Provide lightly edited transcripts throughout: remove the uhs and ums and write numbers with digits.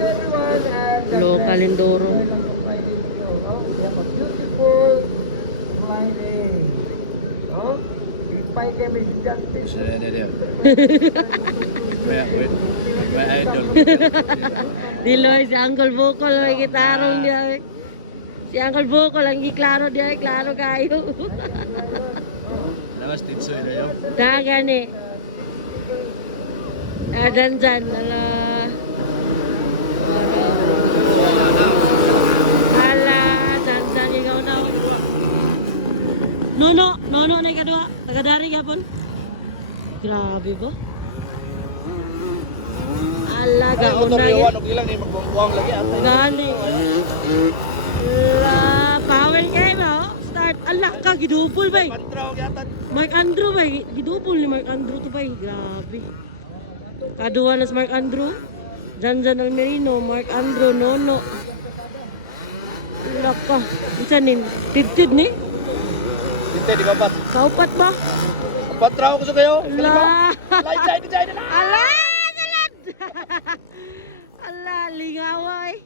everyone. And Local Enduro. Oh, we have a beautiful Friday. Oh, ipay kay Miss Justice. May idol. Diloy, si Uncle Bukol, may gitarong niya. Si Uncle Bukol, ang giklaro niya, klaro kayo. Lawas tinsoy na yun. Gani. Dyan, ala. Ala, dyan, ikaw na. Nono na ikadua. Tagadari yapon. Grabe ba? Ala, gauna yan. Huwag ilang ni magbuang lagi. Gani. Ala, power game oh. Start. Ala ka, gidupol ba? Pantraw yata. Mark Andrew ba? Gidupol ni Mark Andrew to ba? Grabe. Kaduwa na si Mark Andrew. Janjan Almerino, Mark Andrew, Nono. Ala ka. Isa ni, tidtid ni? Dito, di ka pat. Kaupat ba? Pantraw ko sa kayo. Ala. Lain side na. Ala! Salad! Ala, lingaway.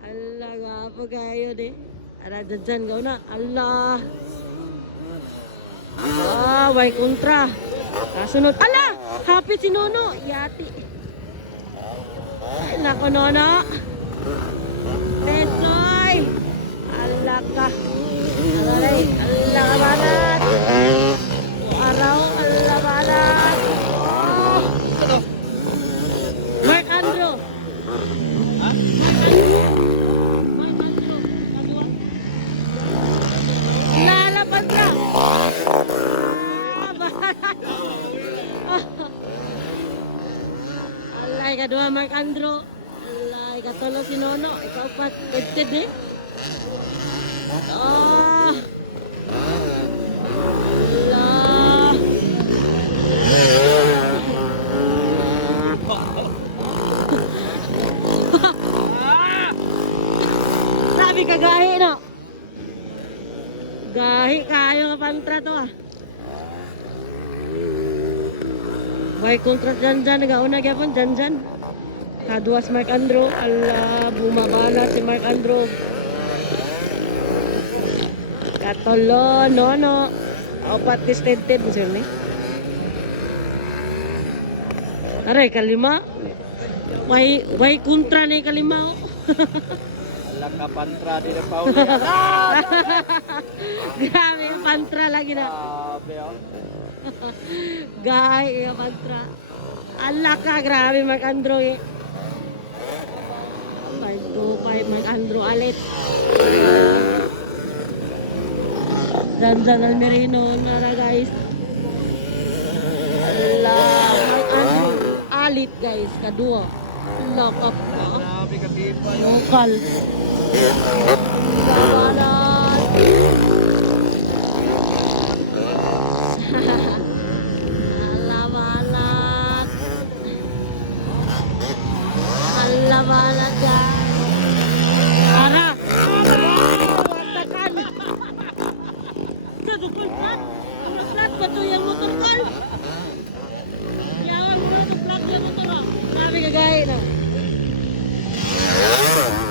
Ala, gapo kayo di. Ara, dyan, gaw na. Ala. Ah, way kontra. Kasunod. Ala! Happy si Nono. Yati. Ay, nako, Nono. Petoy. Ala ka. Alay, ala ka banat. Araw, ala banat. Oh. Mark Andrew. Mark Andrew. Kadua. Lalaban ka. Alay, kadua Mark Andrew. Alay, katolo si Nono. Ikaw pa, edted eh. Ah. Allah. Sabi ka gahi no? Gahi kayo nga pantra to ah. May kontra dyan, nagauna gyapon dyan. Kadua si Mark Andrew. Allah, bumabala si Mark Andrew. Katolo, Nono. Opat distinted mo sir ni. Aray, kalima. Way kontra na yung kalima oh. Alam na pantra di na pa. Grabe, pantra lagi na. Grabe oh. Gay, yung pantra. Ala ka, grabe Mark Andrew eh. 5-2-5 Mark Andrew alit. Janjan Almerino nara guys. Ala, Mark Andrew alit guys, kadua. Lock up pa. Grabe ka tipa. Lokal. Labanan. Labanan. Labanan guys. Ara. Watakan. Kadukul plat. Ang plat ba to yung motor kal? Yawan mo to plat yung motor. Sabi ka gaya na.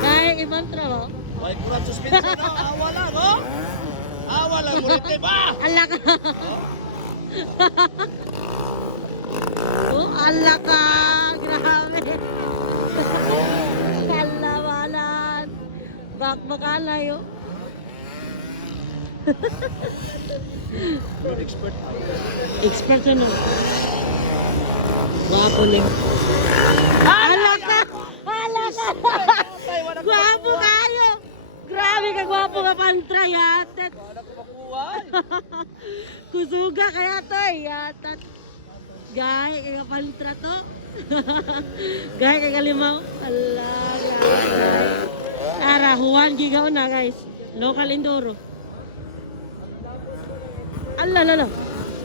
Gaya imantra ba? May kurang suspension na. Awa lang oh. Awa lang. Mulit ba? Ala ka. Oh, ala ka. Grabe. Kalawalan. Bakbakan yun. Expert. Expert yun o. Gwapo niya. Ala ka. Ala ka. Gwapo kayo. Grabe ka gwapo ka pantra yatet. Wala ko makuha. Kusuga kaya to yatat. Gay kaya pantra to. Gay kaya kalimaw. Allah, grabe. Tara, Juan gigaw na guys. Local Enduro. Allah, lala.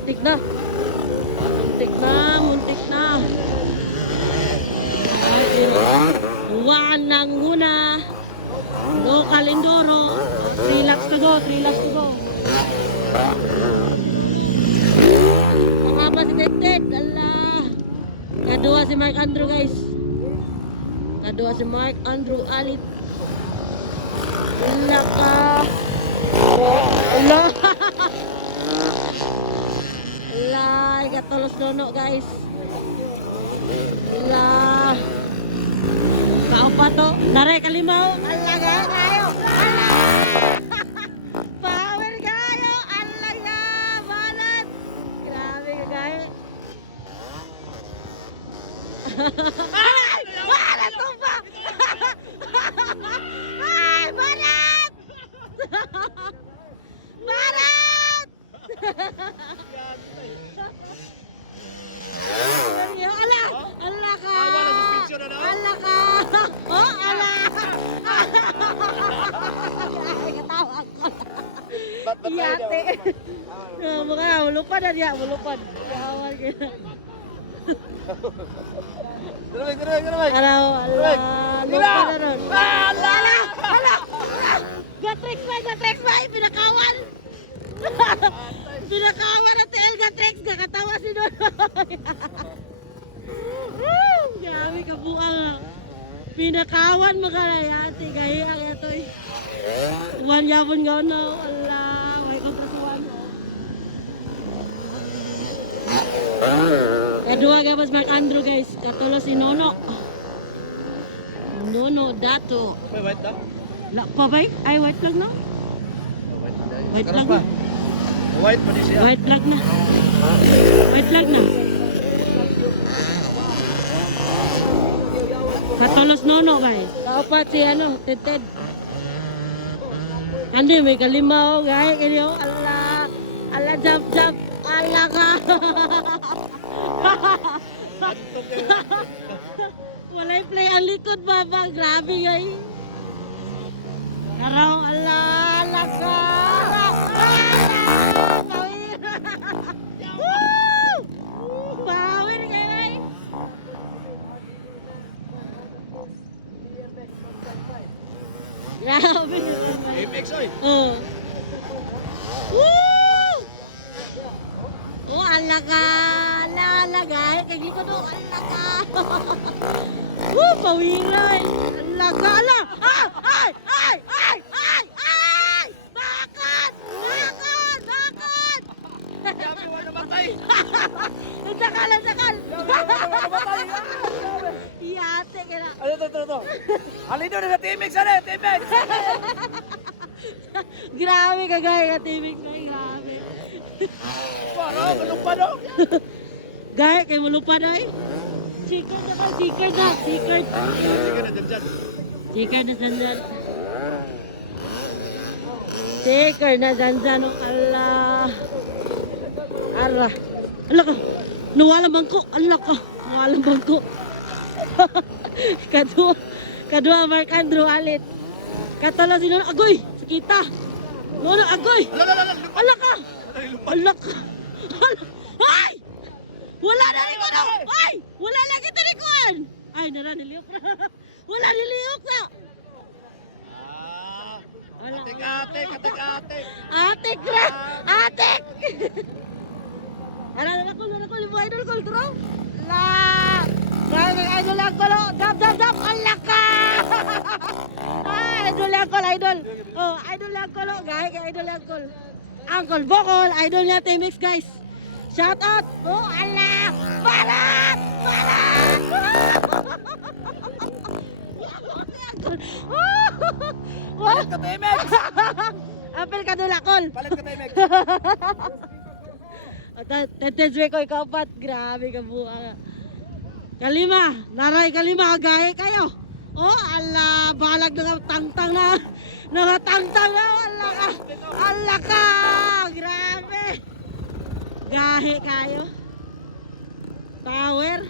Tik na. Muntik na, muntik na. Juan ng una. Local Enduro. 3 laps to go, 3 laps to go. Nakapa si Ted. Allah. Kadua si Mark Andrew guys. Kadua si Mark Andrew Alit. Wala ka. Wala. Wala. Ikatulos nono guys. Wala. Kaupa to. Daray kalimaw. Ala ga kayo. Ala. Power kayo. Ala ga. Balat. Grabe ka kayo. Ay! Balat to pa. Ay! Balat! Balat! Ala! Ala ka! Wala suspension na. Ala ka! Oh, ala! Ay, katawag ko. Yate. Mukha, mulupad na diya, mulupad. Kawal ka. Ganun. Alaw, ala. Lupad na ron. Ala! Ala! Gatrex ba? Pinakawan! Pinakawan na TL Gatrex. Kakatawa si Nonoy. Yami ka buang. Pinakawan makalayati. Gaya ang yatoy. Wan yapon nga na. Ala. May komprasuan. Kadua ka mas Mark Andrew guys. Katulo si Nono. Nono Dato. May white na? La pa ba? Ay white lang na. White lang na. White pa din siya. White flag na. White flag na. Katulos Nono ba? Kaupat si Ted. Andi may kalimaw gay kanyo. Allah. Allah jump. Allah ka. Walay play ang likod baba. Grabe gay. Araw Allah ka. Power guys. Grabe. Apex oy. Oh. Woo! Oh, alaga. Alaga. Kaya ko doon. Alaga. Woo, pawiray. Alaga. Ala. Ay! Bakit? Grabe wala namatay. Sakal. Yate ka na. Ano to? Halino na sa Timex ano? Timex. Grabe ka gaya ka, Timik. Grabe. Para malumpa no. Gaya kay malupad ay. Secret na. Sige na dyan. Sticker na sandal. Sticker na sandal. Allah. Ara. Allah ka. Nawalang bangko. Allah ka. Nawalang bangko. Kadua Mark Andrew Alit. Katala si Nono Agoy. Sakita. Nono Agoy. Allah ka. Allah ka. Ay! Wala na rin ko no. Ay! Wala lagi talikuan. Ay, niliyok na. Wala niliyok na. Atek. Atek na! Atek! Ano ko, libo idol ko, turo? La! Grabe, idol lang ko, lo! Dap! Allah ka! Idol lang ko, idol! Oh, idol lang ko, lo! Gaya ka, idol lang ko. Uncle Bokol, idol niya, Timex, guys. Shout out! Oh, Allah! Barat! Palit ka Timex. Apel ka dulakol. Palit ka Timex. Teteswe ko ikaw pat. Grabe ka buka. Kalima. Naray kalima. Gaya kayo. Oh, ala. Balag na tangtang na. Nakatangtang na. Ala ka. Grabe. Gahe kayo. Power.